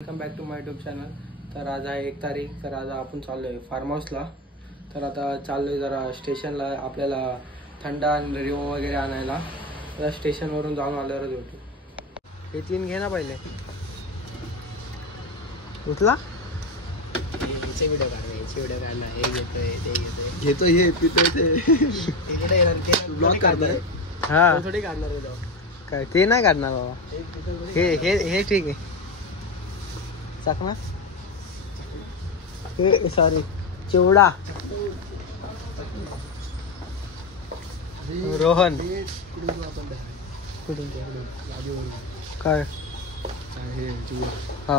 Welcome back to my YouTube channel. तर आज आहे 1 तारीख। तर आज आपण चाललो आहे फार्म हाऊसला। तर आता चाललो आहे जरा स्टेशनला, आपल्याला थंड आणि रिओ वगैरे आणायला। तर स्टेशनवरून जाऊन आल्यावरच भेटू। हे 3 घे ना पहिले। उचला व्हिडिओ काढला हे घेतोय ते घेतोय हे पितोय ते इकडे ब्लॉग करतोय। हां थोडी काढणार व्हिडिओ, काय ते नाही काढणार बाबा। हे हे हे ठीक आहे। चकना हे सॉरी चिवडा रोहन कुठून काय हा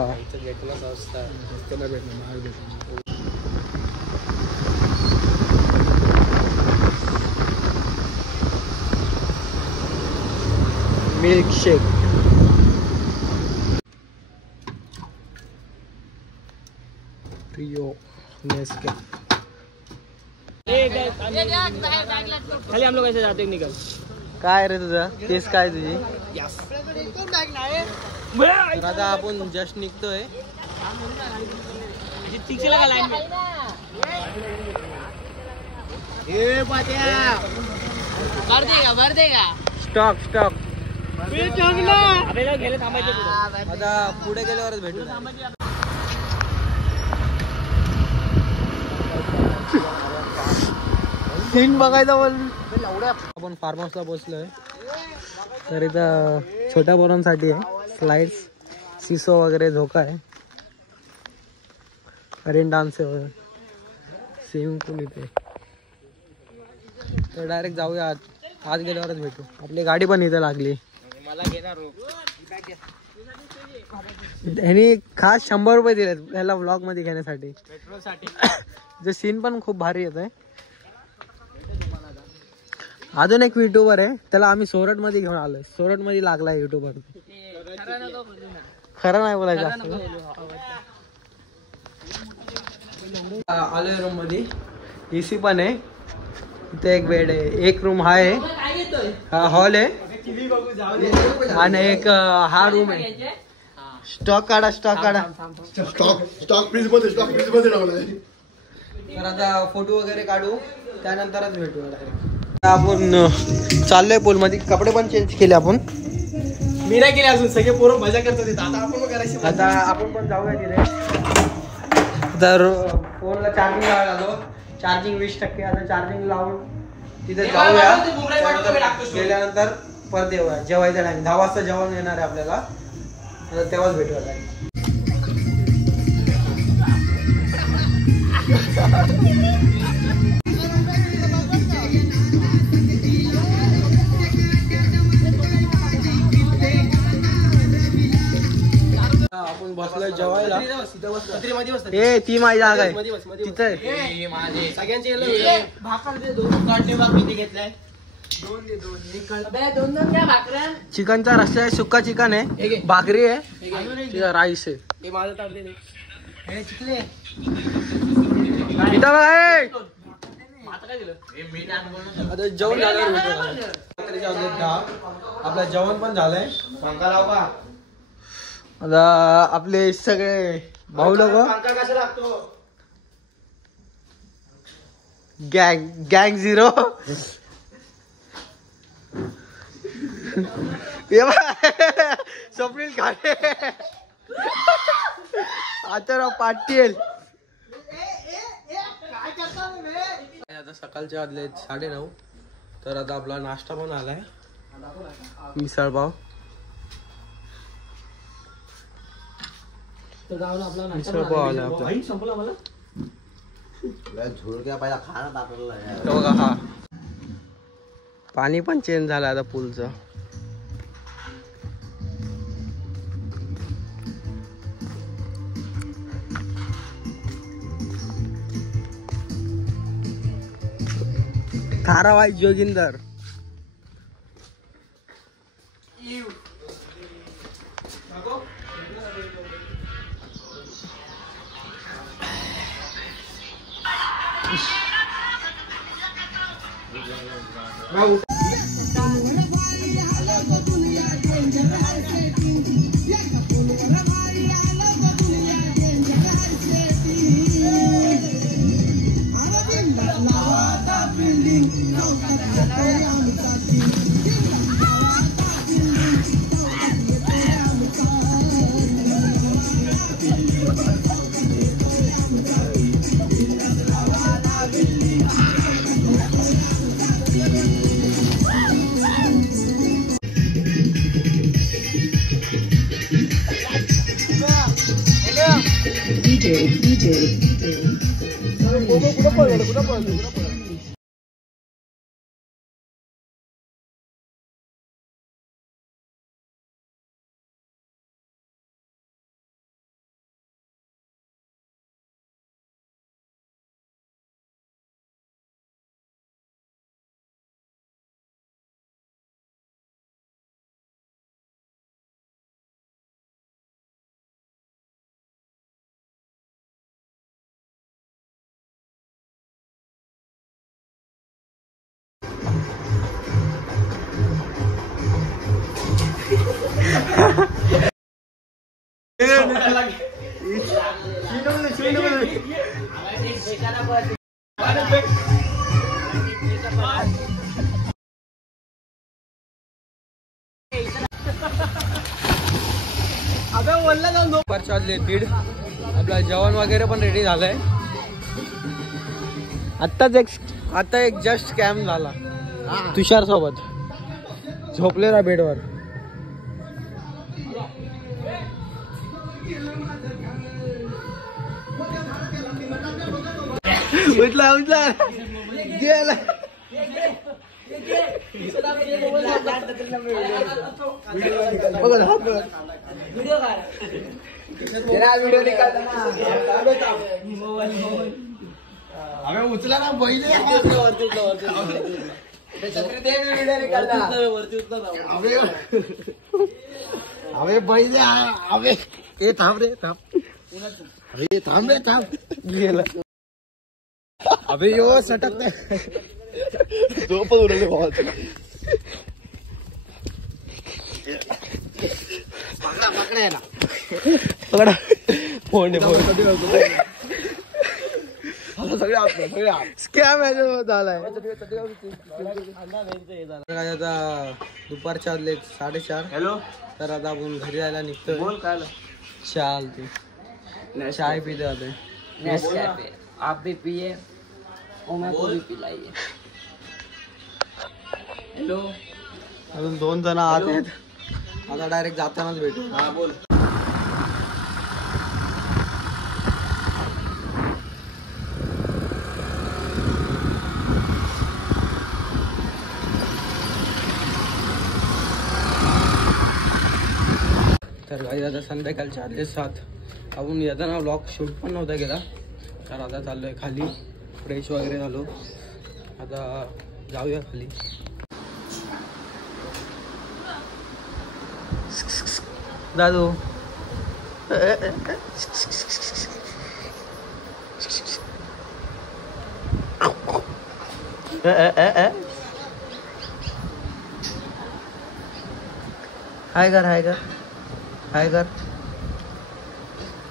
मिल्क शेक रियो नेस्कैफे। खाली हम लोग ऐसे जाते निकल। काय रे तुझं केस काय तुझी? तर आता आपण जस्ट निघतोय। भर देगा स्टॉक स्टॉक घ्यायला थांबायचं आता पुढे गेल्यावरच भेटू। सीन बघायचा बोल। आपण फार्म हाऊसला पोहोचलोय। तर इथं छोट्या पोरांसाठी आहे स्लाइड्स, सिसो वगैरे, झोका आहे, रेन डान्स आहे, स्विमिंग पूल इथे। तर डायरेक्ट जाऊया आज गेल्यावरच भेटू। आपली गाडी पण इथे लागली। ह्यानी खास 100 रुपये दिलेत ह्याला व्लॉग मध्ये घेण्यासाठी। जे सीन पण खूप भारी येत आहे। अजून एक युट्यूबर आहे, त्याला आम्ही सोरठ मध्ये घेऊन आलोय। सोरठ मध्ये लागलाय युट्यूबर। खरं नाही बोलायचं। आलोय रूम मध्ये, एसी पण आहे, इथे एक बेड आहे, एक रूम हा आहे, हा हॉल आहे आणि एक हा रूम आहे। स्टॉक काढा स्टॉक काढा स्टॉक प्लीज मध्ये लावलाय। तर आता फोटो वगैरे काढू, त्यानंतरच भेटू डायरेक्ट। आपण चाललोय पूल मध्ये। कपडे पण चेंज केले आपण। मी नाही केले अजून, सगळे पोरं मजा करतात। आता आपण करायची, आता आपण पण जाऊया तिथे। तर फोनला चार्जिंग लावायला आलो, चार्जिंग 20%। आता चार्जिंग लावून तिथे जाऊया। गेल्यानंतर परत येऊया जेवायचा टाइम 10 वाजता जेवण येणार आहे आपल्याला। तेव्हाच भेटूया टाइम। आपण बसलोय जेवायला। ए ती माझी जागा आहे तिथे। चिकनचा रस्सा आहे, सुक्का चिकन आहे, भाकरी आहे, राईस आहे। आता जेवण झालं, आपलं जेवण पण झालंय। आता आपले सगळे भाऊ लोक गँग झिरो स्वप्नील खाटे, आचाराव पाटील। आता सकाळचे वाजले 9:30। तर आता आपला नाश्ता पण आलाय, मिसळ पाव। मिसळ पाव आला आपला। बघा हा पाणी पण चेंज झालं आता पूलचं। थारावाई जोगिंदर दुपारच्या वाजले 1:30. आपला जेवण वगैरे पण रेडी झालंय. आता एक जस्ट स्कॅम झाला तुषार सोबत. झोपलेला बेडवर. उठला गेला. उचला ना पहिले. अबे पहिले अबे ए थांब रे थांब. अरे थांब रे थांब. गेला. अबे यो सटक नाही. झोप उरले बहुत. पकडा पकडा याला. पकडा. फोन स्कॅम झालाय. आता दुपारच्या वाजले 4:30. हॅलो. तर आता आपण घरी जायला निघतोय. बोल काय चालते. चाय पीते होते. आप भी पिए और मैं को भी पिलाइए. हॅलो. अजून 2 जण आत आहेत. आता डायरेक्ट जातानाच भेटू. हा बोल. तर काही आता संध्याकाळचे 7:30. आपण येताना व्लॉग शूट पण नव्हता गेला. तर आता चाललोय खाली. फ्रेश वगैरे झालो. आता जाऊया खाली. दादू हाय कर हाय कर हाय कर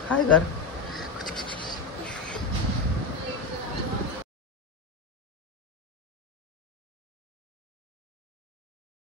हाय कर.